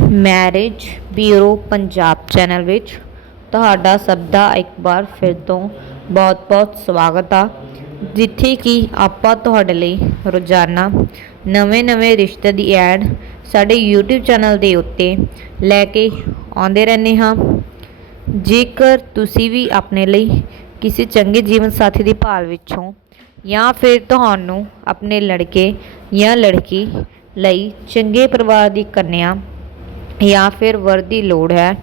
Marriage bureau Punjab channel ਵਿੱਚ। ਤੁਹਾਡਾ ਸਭ ਦਾ ਇੱਕ ਵਾਰ ਫਿਰ ਤੋਂ ਬਹੁਤ-ਬਹੁਤ ਸਵਾਗਤ ਆ। ਜਿੱਥੇ ਕਿ ਆਪਾਂ ਤੁਹਾਡੇ ਲਈ ਰੋਜ਼ਾਨਾ ਨਵੇਂ-ਨਵੇਂ ਰਿਸ਼ਤੇ ਦੀ ਐਡ ਸਾਡੇ YouTube ਚੈਨਲ ਦੇ ਉੱਤੇ ਲੈ ਕੇ ਆਉਂਦੇ ਰਹਿੰਦੇ ਹਾਂ। ਜੇਕਰ ਤੁਸੀਂ ਵੀ ਆਪਣੇ ਲਈ ਕਿਸੇ ਚੰਗੇ ਜੀਵਨ ਸਾਥੀ ਦੀ ਭਾਲ ਵਿੱਚੋਂ ਜਾਂ ਫਿਰ ਤੁਹਾਨੂੰ ਆਪਣੇ ਲੜਕੇ ਜਾਂ ਲੜਕੀ ਲਈ ਚੰਗੇ ਪਰਿਵਾਰ ਦੀ ਕੰਨਿਆ ਜਾਂ ਫਿਰ ਵਰ ਦੀ ਲੋੜ ਹੈ,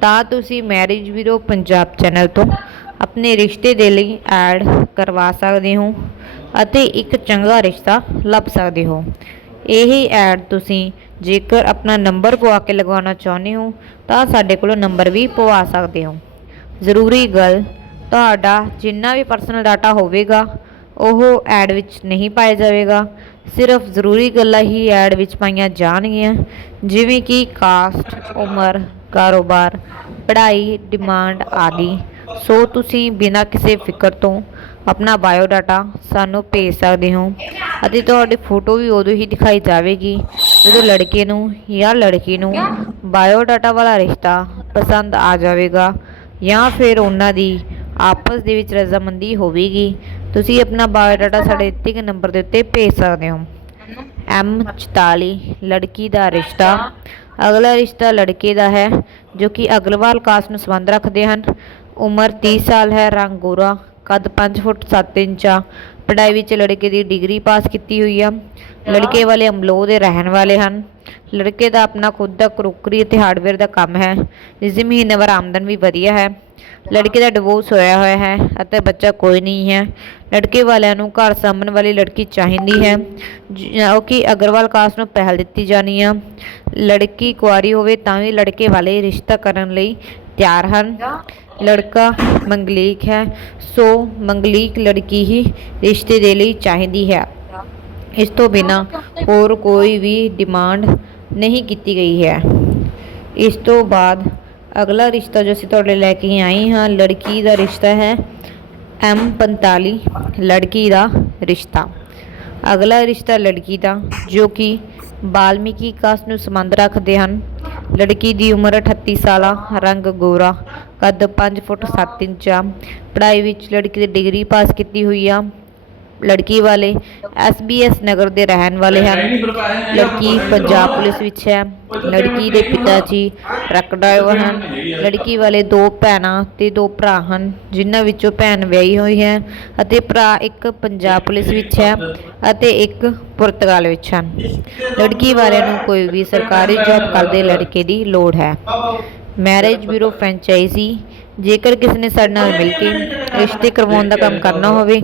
ਤਾਂ ਤੁਸੀਂ ਮੈਰਿਜ ਬਿਊਰੋ ਪੰਜਾਬ ਚੈਨਲ ਤੋਂ ਆਪਣੇ ਰਿਸ਼ਤੇ ਦੇ ਲਈ ਐਡ ਕਰਵਾ ਸਕਦੇ ਹੋ ਅਤੇ ਇੱਕ ਚੰਗਾ ਰਿਸ਼ਤਾ ਲੱਭ ਸਕਦੇ ਹੋ। ਇਹ ਐਡ ਤੁਸੀਂ ਜੇਕਰ ਆਪਣਾ ਨੰਬਰ ਪਵਾ ਕੇ ਲਗਵਾਉਣਾ ਚਾਹੁੰਦੇ ਹੋ, ਤਾਂ ਸਾਡੇ ਕੋਲੋਂ ਨੰਬਰ ਵੀ ਪਵਾ ਸਕਦੇ ਹੋ। ਜ਼ਰੂਰੀ ਗੱਲ, ਤੁਹਾਡਾ ਜਿੰਨਾ ਵੀ ਪਰਸਨਲ ਡਾਟਾ ਹੋਵੇਗਾ ਉਹ ਐਡ ਵਿੱਚ ਨਹੀਂ ਪਾਇਆ ਜਾਵੇਗਾ। ਸਿਰਫ ਜ਼ਰੂਰੀ ਗੱਲਾਂ ਹੀ ਐਡ ਵਿੱਚ ਪਾਈਆਂ ਜਾਣਗੀਆਂ। ਜਿਵੇਂ ਕਿ ਕਾਸਟ, ਉਮਰ, ਕਾਰੋਬਾਰ, ਪੜ੍ਹਾਈ, ਡਿਮਾਂਡ ਆਦਿ। ਸੋ ਤੁਸੀਂ ਬਿਨਾਂ ਕਿਸੇ ਫਿਕਰ ਤੋਂ ਆਪਣਾ ਬਾਇਓ ਡਾਟਾ ਸਾਨੂੰ ਭੇਜ ਸਕਦੇ ਹੋ ਅਤੇ ਤੁਹਾਡੀ ਫੋਟੋ ਵੀ ਉਦੋਂ ਹੀ ਦਿਖਾਈ ਜਾਵੇਗੀ ਜਦੋਂ ਲੜਕੇ ਨੂੰ ਜਾਂ ਲੜਕੀ ਨੂੰ ਬਾਇਓ ਡਾਟਾ ਵਾਲਾ ਰਿਸ਼ਤਾ ਪਸੰਦ ਆ ਜਾਵੇਗਾ ਜਾਂ ਫਿਰ ਉਹਨਾਂ ਦੀ ਆਪਸ ਦੇ ਵਿੱਚ ਰਜ਼ਾਮੰਦੀ ਹੋਵੇਗੀ। ਤੁਸੀਂ ਆਪਣਾ ਬਾਇਓ ਡਾਟਾ ਸਾਡੇ ਦਿੱਤੇ ਗਏ ਨੰਬਰ ਦੇ ਉੱਤੇ ਭੇਜ ਸਕਦੇ ਹੋ। ਐਮ 44 ਲੜਕੀ ਦਾ ਰਿਸ਼ਤਾ। ਅਗਲਾ ਰਿਸ਼ਤਾ ਲੜਕੇ ਦਾ ਹੈ ਜੋ ਕਿ ਅਗਰਵਾਲ ਕਾਸਟ ਨੂੰ ਸੰਬੰਧ ਰੱਖਦੇ ਹਨ। ਉਮਰ 30 ਸਾਲ ਹੈ ਰੰਗ ਗੋਰਾ ਕੱਦ 5 ਫੁੱਟ 7 ਇੰਚ ਆ। ਪੜ੍ਹਾਈ ਵਿੱਚ ਲੜਕੇ ਦੀ ਡਿਗਰੀ ਪਾਸ ਕੀਤੀ ਹੋਈ ਆ। ਲੜਕੇ ਵਾਲੇ ਅਮਲੋਹ ਦੇ ਰਹਿਣ ਵਾਲੇ ਹਨ। ਲੜਕੇ ਦਾ ਆਪਣਾ ਖੁਦ ਦਾ ਕਰੋਕਰੀ ਅਤੇ ਹਾਰਡਵੇਅਰ ਦਾ ਕੰਮ ਹੈ ਇਸ ਦੀ ਮਹੀਨਾਵਾਰ ਆਮਦਨ ਵੀ ਵਧੀਆ ਹੈ। ਲੜਕੇ ਦਾ ਡਿਵੋਰਸ ਹੋਇਆ ਹੋਇਆ ਹੈ ਅਤੇ ਬੱਚਾ ਕੋਈ ਨਹੀਂ ਹੈ। ਲੜਕੇ ਵਾਲਿਆਂ ਨੂੰ ਘਰ ਸਾਂਭਣ ਵਾਲੀ ਲੜਕੀ ਚਾਹੀਦੀ ਹੈ, ਜੋ ਕਿ ਅਗਰਵਾਲ ਕਾਸਟ ਨੂੰ ਪਹਿਲ ਦਿੱਤੀ ਜਾਣੀ ਆ। ਲੜਕੀ ਕੁਆਰੀ ਹੋਵੇ ਤਾਂ ਵੀ ਲੜਕੇ ਵਾਲੇ ਰਿਸ਼ਤਾ ਕਰਨ ਲਈ ਤਿਆਰ ਹਨ। ਲੜਕਾ ਮੰਗਲੀਕ ਹੈ, ਸੋ ਮੰਗਲੀਕ ਲੜਕੀ ਹੀ ਰਿਸ਼ਤੇ ਦੇ ਲਈ ਚਾਹੀਦੀ ਹੈ। ਇਸ ਤੋਂ ਬਿਨਾ ਹੋਰ ਕੋਈ ਵੀ ਡਿਮਾਂਡ ਨਹੀਂ ਕੀਤੀ ਗਈ ਹੈ। ਇਸ ਤੋਂ ਬਾਅਦ ਅਗਲਾ ਰਿਸ਼ਤਾ ਜੋ ਅਸੀਂ ਤੁਹਾਡੇ ਲੈ ਕੇ ਆਏ ਹਾਂ, ਲੜਕੀ ਦਾ ਰਿਸ਼ਤਾ ਹੈ। ਐਮ 45 ਲੜਕੀ ਦਾ ਰਿਸ਼ਤਾ। ਅਗਲਾ ਰਿਸ਼ਤਾ ਲੜਕੀ ਦਾ, ਜੋ ਕਿ ਬਾਲਮੀਕੀ ਕਾਸਟ ਨੂੰ ਸੰਬੰਧ ਰੱਖਦੇ ਹਨ। ਲੜਕੀ ਦੀ ਉਮਰ 38 ਸਾਲਾ, ਰੰਗ ਗੋਰਾ, ਕੱਦ 5 ਫੁੱਟ 7 ਇੰਚ ਆ ਪੜ੍ਹਾਈ ਵਿੱਚ ਲੜਕੀ ਦੀ ਡਿਗਰੀ ਪਾਸ ਕੀਤੀ ਹੋਈ ਆ। ਲੜਕੀ ਵਾਲੇ ਐਸਬੀਐਸ ਨਗਰ ਦੇ ਰਹਿਣ ਵਾਲੇ ਹਨ। ਲੜਕੀ ਪੰਜਾਬ ਪੁਲਿਸ ਵਿੱਚ ਹੈ। ਲੜਕੀ ਦੇ ਪਿਤਾ ਜੀ ਟਰੱਕ ਡਰਾਈਵਰ ਹਨ। ਲੜਕੀ ਵਾਲੇ ਦੋ ਭੈਣਾਂ ਤੇ ਦੋ ਭਰਾ ਹਨ ਜਿਨ੍ਹਾਂ ਵਿੱਚੋਂ ਭੈਣ ਵਿਆਹੀ ਹੋਈ ਹੈ ਅਤੇ ਭਰਾ ਇੱਕ ਪੰਜਾਬ ਪੁਲਿਸ ਵਿੱਚ ਹੈ ਅਤੇ ਇੱਕ ਪੁਰਤਗਾਲ ਵਿੱਚ ਹਨ। ਲੜਕੀ ਵਾਲਿਆਂ ਨੂੰ ਕੋਈ ਵੀ ਸਰਕਾਰੀ ਜੌਬ ਕਰਦੇ ਲੜਕੇ ਦੀ ਲੋੜ ਹੈ। ਮੈਰਿਜ ਬਿਊਰੋ ਫਰੈਂਚਾਈਜ਼ੀ ਜੇਕਰ ਕਿਸੇ ਨੇ ਸਾਡੇ ਨਾਲ ਮਿਲ ਕੇ ਰਿਸ਼ਤੇ ਕਰਵਾਉਣ ਦਾ ਕੰਮ ਕਰਨਾ ਹੋਵੇ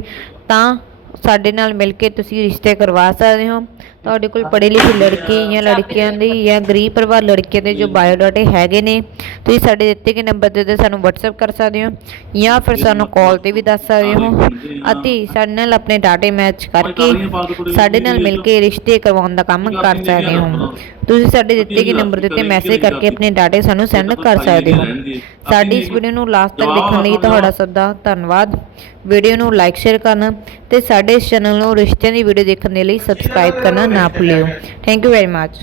ਤਾਂ ਸਾਡੇ ਨਾਲ ਮਿਲ ਕੇ ਤੁਸੀਂ ਰਿਸ਼ਤੇ ਕਰਵਾ ਸਕਦੇ ਹੋ। ਤੁਹਾਡੇ ਕੋਲ ਪੜ੍ਹੇ ਲਿਖੇ ਲੜਕੇ ਜਾਂ ਲੜਕੀਆਂ ਦੇ ਜਾਂ ਗਰੀਬ ਪਰਿਵਾਰ ਲੜਕੀਆਂ ਦੇ ਜੋ ਬਾਇਓਡਾਟੇ ਹੈਗੇ ਨੇ ਤੁਸੀਂ ਸਾਡੇ ਦਿੱਤੇ ਗਏ ਨੰਬਰ ਦੇ ਉੱਤੇ ਸਾਨੂੰ WhatsApp ਕਰ ਸਕਦੇ ਹੋ ਜਾਂ ਫਿਰ ਸਾਨੂੰ ਕਾਲ ਤੇ ਵੀ ਦੱਸ ਸਕਦੇ ਹੋ। ਅਤੇ ਸਾਡੇ ਨਾਲ ਆਪਣੇ ਡਾਟੇ ਮੈਚ ਕਰਕੇ ਸਾਡੇ ਨਾਲ ਮਿਲ ਕੇ ਰਿਸ਼ਤੇ ਕਰਵਾਉਣ ਦਾ ਕੰਮ ਕਰ ਸਕਦੇ ਹੋ। ਤੁਸੀਂ ਸਾਡੇ ਦਿੱਤੇ ਗਏ ਨੰਬਰ ਦੇ ਉੱਤੇ ਮੈਸੇਜ ਕਰਕੇ ਆਪਣੇ ਡਾਟੇ ਸਾਨੂੰ ਸੈਂਡ ਕਰ ਸਕਦੇ ਹੋ। ਸਾਡੀ ਇਸ ਵੀਡੀਓ ਨੂੰ ਲਾਸਟ ਤੱਕ ਦੇਖਣ ਲਈ ਤੁਹਾਡਾ ਸਭ ਦਾ ਧੰਨਵਾਦ। ਵੀਡੀਓ ਨੂੰ ਲਾਈਕ ਸ਼ੇਅਰ ਕਰਨਾ ਤੇ ਸਾਡੇ ਇਸ ਚੈਨਲ ਨੂੰ ਰਿਸ਼ਤਿਆਂ ਦੀ ਵੀਡੀਓ ਦੇਖਣ ਦੇ ਲਈ ਸਬਸਕ੍ਰਾਈਬ ਕਰਨਾ ਨਾ ਭੁੱਲਿਓ। Thank you very much